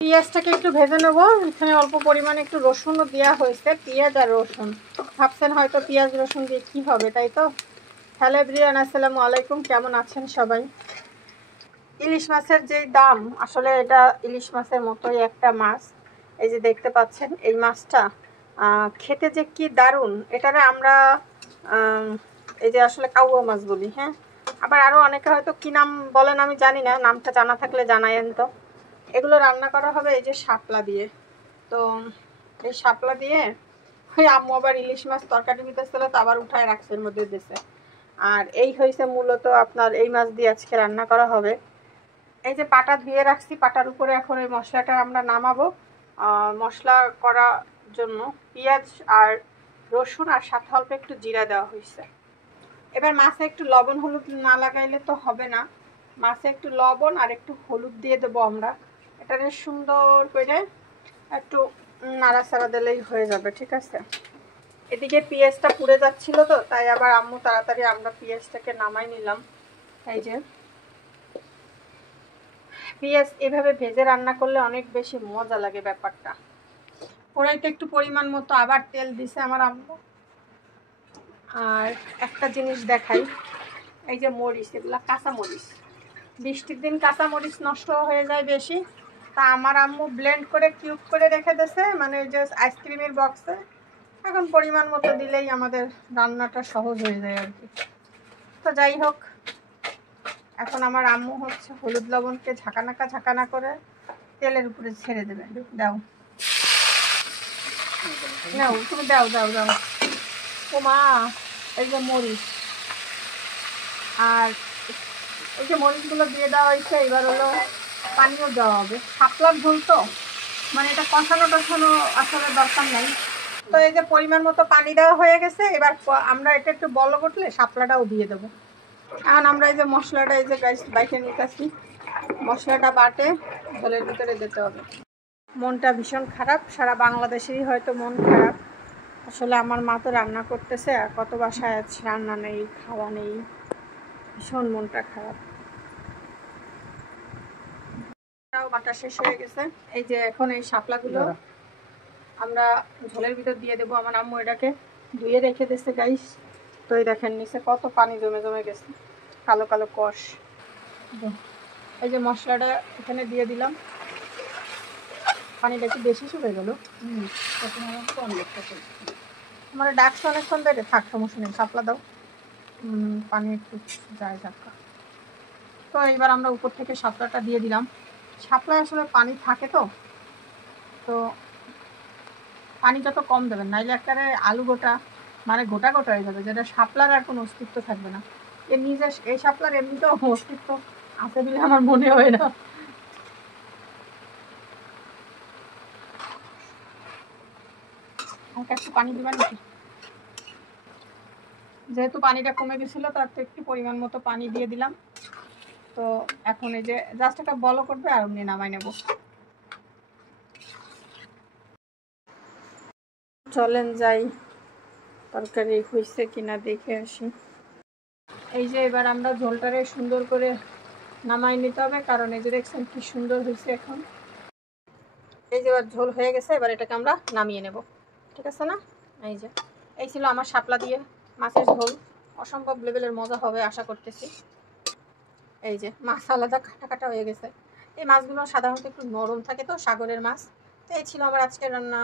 পেঁয়াজটাকে একটু ভেজে নেবো। এখানে অল্প পরিমাণে একটু রসুনও দেওয়া হয়েছে, পেঁয়াজ আর রসুন। ভাবছেন হয়তো পেঁয়াজ রসুন দিয়ে কী হবে, তাই তো? হ্যালো এভরিওয়ান, আসসালামু আলাইকুম। কেমন আছেন সবাই? ইলিশ মাছের যেই দাম, আসলে এটা ইলিশ মাছের মতোই একটা মাছ। এই যে দেখতে পাচ্ছেন এই মাছটা খেতে যে কি দারুণ। এটারে আমরা এই যে আসলে কাউয়া মাছ বলি। হ্যাঁ, আবার আরও অনেকে হয়তো কী নাম বলেন আমি জানি না, নামটা জানা থাকলে জানায়েন তো। এগুলো রান্না করা হবে এই যে শাপলা দিয়ে। তো এই শাপলা দিয়ে ওই আম্মু আবার ইলিশ মাছ তরকারি নিতেছিল, তো আবার উঠায় রাখছে, এর মধ্যে দিয়েছে। আর এই হয়েছে মূলত আপনার এই মাছ দিয়ে আজকে রান্না করা হবে। এই যে পাটা ধুয়ে রাখছি, পাটার উপরে এখন এই মশলাটা আমরা নামাবো। মশলা করার জন্য পেঁয়াজ আর রসুন আর সাথে অল্প একটু জিরা দেওয়া হয়েছে। এবার মাছে একটু লবণ হলুদ না লাগাইলে তো হবে না। মাছে একটু লবণ আর একটু হলুদ দিয়ে দেবো আমরা। এটারে সুন্দর করে একটু নাড়াচাড়া দিলেই হয়ে যাবে, ঠিক আছে? এদিকে পেঁয়াজটা পুড়ে যাচ্ছিল, তো তাই আবার আম্মু তাড়াতাড়ি আমরা পেঁয়াজটাকে নামাই নিলাম। এই যে পেঁয়াজ এভাবে ভেজে রান্না করলে অনেক বেশি মজা লাগে ব্যাপারটা। কড়াইতে একটু পরিমাণ মতো আবার তেল দিছে আমার আম্মু। আর একটা জিনিস দেখাই, এই যে মরিচ, এগুলা কাঁচা মরিচ। বৃষ্টির দিন কাঁচা মরিচ নষ্ট হয়ে যায় বেশি, তা আমার আম্মু ব্লেন্ড করে কিউব করে রেখে দিয়েছে, মানে ওই যে আইসক্রিমের বক্সে। এখন পরিমাণ মতো দিলেই আমাদের রান্নাটা সহজ হয়ে যায় আর কি। তো যাই হোক, এখন আমার আম্মু হচ্ছে হলুদ লবণকে ঝাঁকানা করে তেলের উপরে ছেড়ে দেবে। দাও নাও, তুমি দাও দাও দাও। ও মা, এই যে মরিচ আর এই যে মরিচগুলো দিয়ে দেওয়া হয়েছে। এবার হলো পানিও দেওয়া হবে। শাপলার ঝোল তো, মানে এটা কষানো টষানো আসলে দরকার নাই। তো এই যে পরিমাণ মতো পানি দেওয়া হয়ে গেছে। এবার আমরা এটা একটু বলক উঠলে শাপলাটাও দিয়ে দেবো। এখন আমরা এই যে মশলাটা এই যে বাইটে নিতেছি, মশলাটা বাটে ঝোলের ভিতরে দিতে হবে। মনটা ভীষণ খারাপ, সারা বাংলাদেশেরই হয়তো মন খারাপ। আসলে আমার মা তো রান্না করতেছে, আর কত বাসায় আছে রান্না নেই, খাওয়া নেই, ভীষণ মনটা খারাপ। বাটা শেষ হয়ে গেছে। এই যে এখন এই শাপলাগুলো আমরা ঝোলের ভিতর দিয়ে দেবো। আমার আম্মু এটাকে ধুয়ে রেখে দিয়েছে গাইস। তো এই দেখেন নিচে কত পানি জমে জমে গেছে, কালো কালো কষ। এই যে মশলাটা এখানে দিয়ে দিলাম। পানিটা একটু বেশি শুকিয়ে গেল। আমার ডাকছে অনেকক্ষণ ধরে, থাক সমস্যা নেই, শাপলা দাও। পানি একটু যায় ঝাক্কা। তো এইবার আমরা উপর থেকে শাপলাটা দিয়ে দিলাম। শাপলায় আসলে পানি থাকে, তো তো পানি যত কম দেবেন, নাইলে একবারে আলু গোটা, মানে গোটা গোটা হয়ে যাবে, যেটা শাপলার আর কোনো অস্তিত্ব থাকবে না। এর নিজে এই শাপলার এমনিতেও অস্তিত্ব আছে বলে আমার মনে হয় না। আমাকে একটু পানি দিবেন নাকি? যেহেতু পানিটা কমে গেছিলো, তার তো একটু পরিমাণ মতো পানি দিয়ে দিলাম। তো এখন এই যে জাস্ট একটা বলক করবে আর অমনি নামাই নেব। চলেন যাই, তরকারি হয়েছে কিনা দেখে আসি। এই যে এবার আমরা ঝোলটারে সুন্দর করে নামাই নিতে হবে, কারণ এই যে দেখছেন কি সুন্দর হয়েছে। এখন এই যে এবার ঝোল হয়ে গেছে, এবার এটাকে আমরা নামিয়ে নেব, ঠিক আছে না? এই যে এই ছিল আমার শাপলা দিয়ে মাছের ঝোল। অসম্ভব লেভেলের মজা হবে আশা করতেছি। এই যে মাছ আলাদা কাটা কাটা হয়ে গেছে। এই মাছগুলো সাধারণত একটু নরম থাকে, তো সাগরের মাছ। তো এই ছিল আমার আজকের রান্না।